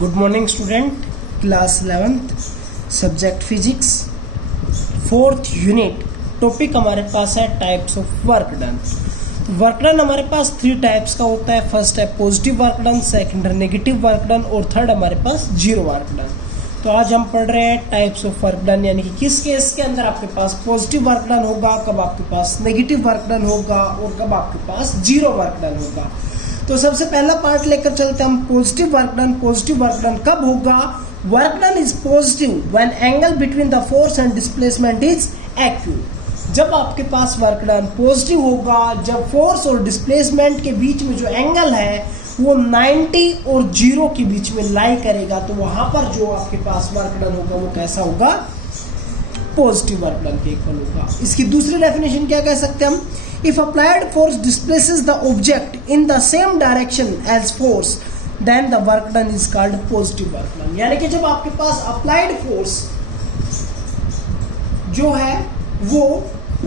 Good morning student, class 11th subject physics, 4th unit. Topic हमारे पास है types of work done. Work done हमारे पास 3 types का होता है। फर्स्ट है पॉजिटिव वर्क डन, सेकंड है नेगेटिव वर्क डन और थर्ड हमारे पास जीरो वर्क डन। तो आज हम पढ़ रहे हैं टाइप्स ऑफ वर्क डन, यानी कि किस केस के अंदर आपके पास पॉजिटिव वर्क डन होगा, कब आपके पास नेगेटिव वर्क डन होगा और कब आपके पास जीरो वर्क डन होगा। तो सबसे पहला पार्ट लेकर चलते हैं हम positive work done. Positive work done कब होगा? Work done is positive when angle between the force and displacement is equal. जब आपके पास वर्क डन पॉजिटिव होगा जब फोर्स और डिस्प्लेसमेंट के बीच में जो एंगल है वो 90 और 0 के बीच में लाई करेगा, तो वहां पर जो आपके पास वर्क डन होगा वो कैसा होगा? पॉजिटिव वर्क डन के इक्वल होगा। इसकी दूसरी डेफिनेशन क्या कह सकते हैं हम? If applied force displaces the object in the same direction as force, then the work done is called positive work done। यानी कि जब आपके पास applied force जो है वो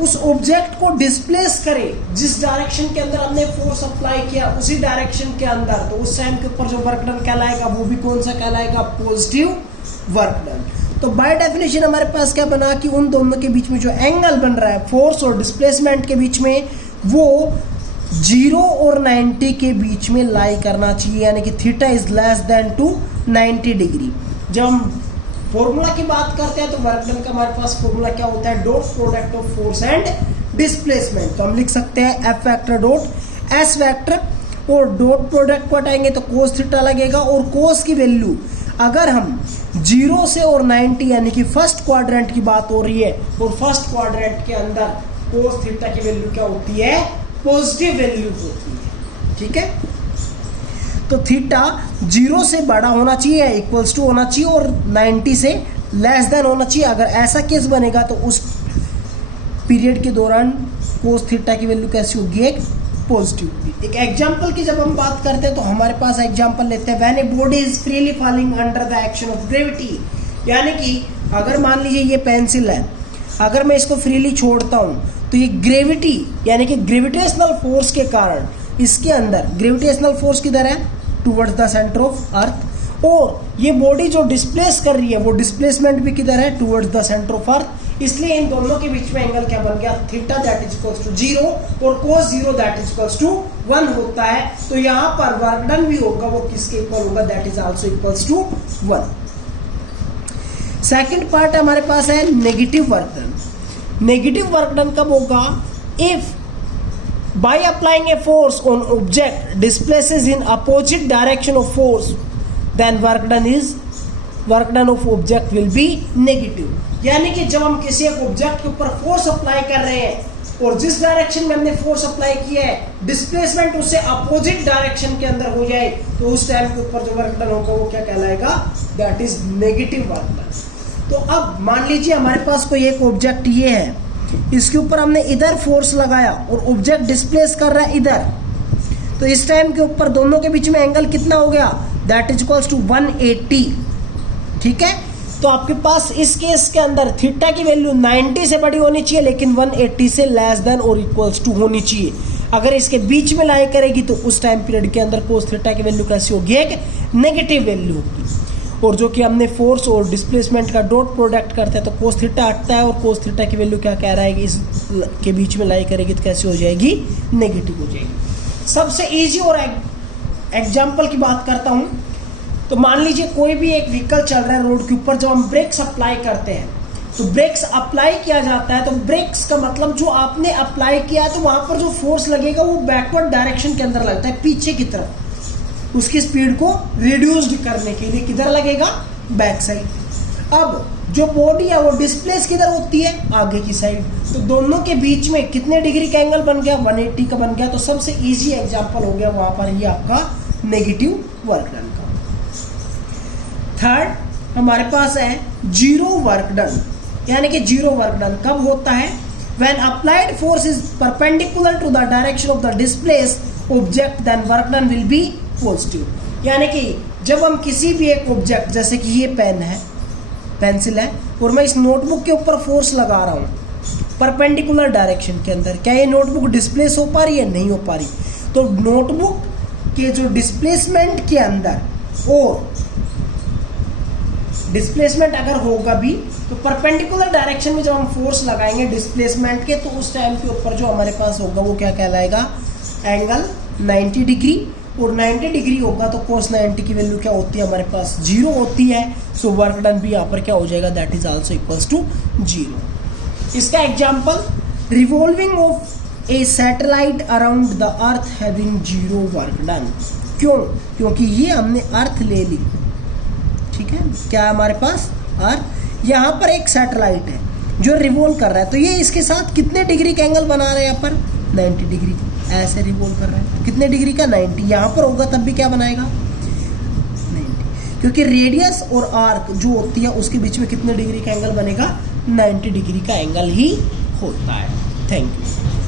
उस ऑब्जेक्ट को डिस्प्लेस करे, जिस डायरेक्शन के अंदर हमने फोर्स अप्लाई किया उसी डायरेक्शन के अंदर, तो उस टाइम के ऊपर जो वर्क डन कहलाएगा वो भी कौन सा कहलाएगा? Positive work done. तो बाय डेफिनेशन हमारे पास क्या बना कि उन दोनों के बीच में जो एंगल बन रहा है फोर्स और डिस्प्लेसमेंट के बीच में, वो 0 और 90 के बीच में लाई करना चाहिए, यानी कि theta is less than to 90 degree. जब हम फॉर्मूला की बात करते हैं तो वर्क डन का हमारे पास फॉर्मूला क्या होता है? Dot product of force and displacement. तो हम लिख सकते हैं F vector dot S vector, और डॉट प्रोडक्ट को हटाएंगे तो कोस थीटा लगेगा, और कोस की वैल्यू अगर हम 0 से और 90 यानी कि फर्स्ट क्वाड्रेंट की बात हो रही है, और फर्स्ट क्वाड्रेंट के अंदर कोस थीटा की वैल्यू क्या होती है? पॉजिटिव वैल्यू होती है। ठीक है, तो थीटा 0 से बड़ा होना चाहिए, इक्वल्स टू होना चाहिए, और 90 से लेस देन होना चाहिए। अगर ऐसा केस बनेगा तो उस पीरियड के दौरान कोस थीटा की वैल्यू कैसी होगी? एक पॉजिटिव। एक एग्जांपल की जब हम बात करते हैं तो हमारे पास एग्जांपल लेते हैं when a body is freely falling under the action of gravity. यानी कि अगर मान लीजिए ये पेंसिल है, अगर मैं इसको फ्रीली छोड़ता हूं तो ये ग्रेविटी यानी कि ग्रेविटेशनल फोर्स के कारण इसके अंदर ग्रेविटेशनल फोर्स किधर है? Towards the centre of earth. और ये बॉडी जो डिस्प्लेस कर रही है वो डिस्प्लेसमेंट भी किधर है? Towards the centre of earth. इसलिए इन दोनों के बीच में एंगल क्या बन गया? Theta that is equals to 0 और cos 0 that is equals to 1 होता है। तो यहां पर वर्क डन भी होगा वो किसके इक्वल होगा? That is also equals to 1। Second part हमारे पास है negative work done. Negative work done कब होगा? If by applying a force on object displaces in opposite direction of force, then work done of object will be negative। यानी कि जब हम किसी एक ऑब्जेक्ट के ऊपर फोर्स अप्लाई कर रहे हैं और जिस डायरेक्शन में हमने फोर्स अप्लाई किया है डिस्प्लेसमेंट उससे अपोजिट डायरेक्शन के अंदर हो जाए, तो उस टाइम के ऊपर जो वर्क डन होगा वो क्या कहलाएगा? That is negative work done. तो अब मान लीजिए हमारे पास कोई एक ऑब्जेक्ट ये है, इसके ऊपर हमने इधर फोर्स लगाया और ऑब्जेक्ट डिस्प्लेस कर रहा है इधर, तो इस टाइम के ऊपर दोनों के बीच में एंगल कितना हो गया? That is equals to 180। ठीक है, तो आपके पास इस केस के अंदर थीटा की वैल्यू 90 से बड़ी होनी चाहिए, लेकिन 180 से लेस देन और इक्वल्स टू होनी चाहिए। अगर इसके बीच में लाई करेगी तो उस टाइम पीरियड के अंदर कोस थीटा की वैल्यू कैसी होगी? एक नेगेटिव वैल्यू होगी। और जो कि हमने फोर्स और डिस्प्लेसमेंट का डॉट प्रोडक्ट करते हैं तो कोस थीटा हटता है, और कोस थीटा की वैल्यू क्या कह रहा है कि इस के बीच में लाई करेगी तो कैसी हो जाएगी? नेगेटिव हो जाएगी। सबसे इजी और एग्जाम्पल की बात करता हूं, तो मान लीजिए कोई भी एक व्हीकल चल रहा है रोड के ऊपर, जब हम ब्रेक्स अप्लाई करते हैं तो ब्रेक्स अप्लाई किया जाता है, तो ब्रेक्स का मतलब जो आपने अप्लाई किया है तो वहां पर जो फोर्स लगेगा वो बैकवर्ड डायरेक्शन के अंदर लगता है, पीछे की तरफ, उसकी स्पीड को रिड्यूस्ड करने के लिए किधर लगेगा? Back side. अब जो बॉडी है वो डिस्प्लेस किधर होती है? आगे की साइड। तो दोनों के बीच में कितने डिग्री का एंगल बन गया? 180 का बन गया। तो सबसे इजी एग्जांपल हो गया वहां पर ये आपका नेगेटिव वर्क डन का। थर्ड हमारे पास है जीरो वर्क डन। यानी कि जीरो वर्क डन कब होता है? When applied force is perpendicular to the direction of the displaced object, then work done will be positive. यानी कि जब हम किसी भी एक ऑब्जेक्ट, जैसे कि ये पेन है, पेंसिल है, और मैं इस नोटबुक के ऊपर फोर्स लगा रहा हूं परपेंडिकुलर डायरेक्शन के अंदर, क्या ये नोटबुक डिस्प्लेस हो पा रही है? नहीं हो पा रही। तो नोटबुक के जो डिस्प्लेसमेंट के अंदर और डिस्प्लेसमेंट अगर होगा भी तो परपेंडिकुलर डायरेक्शन में जब हम फोर्स लगाएंगे डिस्प्लेसमेंट के, तो उस टाइम के ऊपर जो हमारे पास होगा वो क्या कहलाएगा, एंगल 90 डिग्री। और 90 डिग्री होगा तो cos 90 की वैल्यू क्या होती है हमारे पास, 0 होती है। सो वर्क डन भी यहाँ पर क्या हो जाएगा, that is also equals to 0। इसका example, revolving of a satellite around the earth having 0 work done. क्यों, क्योंकि ये हमने अर्थ ले ली, ठीक है, क्या है हमारे पास अर्थ, यहाँ पर एक सैटेलाइट है जो रिवॉल्व कर रहा है, तो ये इसके साथ कितने डिग्री का एंगल बना रहा है, यहाँ पर 90 डिग्री, ऐसे रिवॉल्व कर रहा है, तो कितने डिग्री का, 90। यहाँ पर होगा तब भी क्या बनाएगा, 90, क्योंकि रेडियस और आर्क जो होती है उसके बीच में कितने डिग्री का एंगल बनेगा, 90 डिग्री का एंगल ही होता है। Thank you.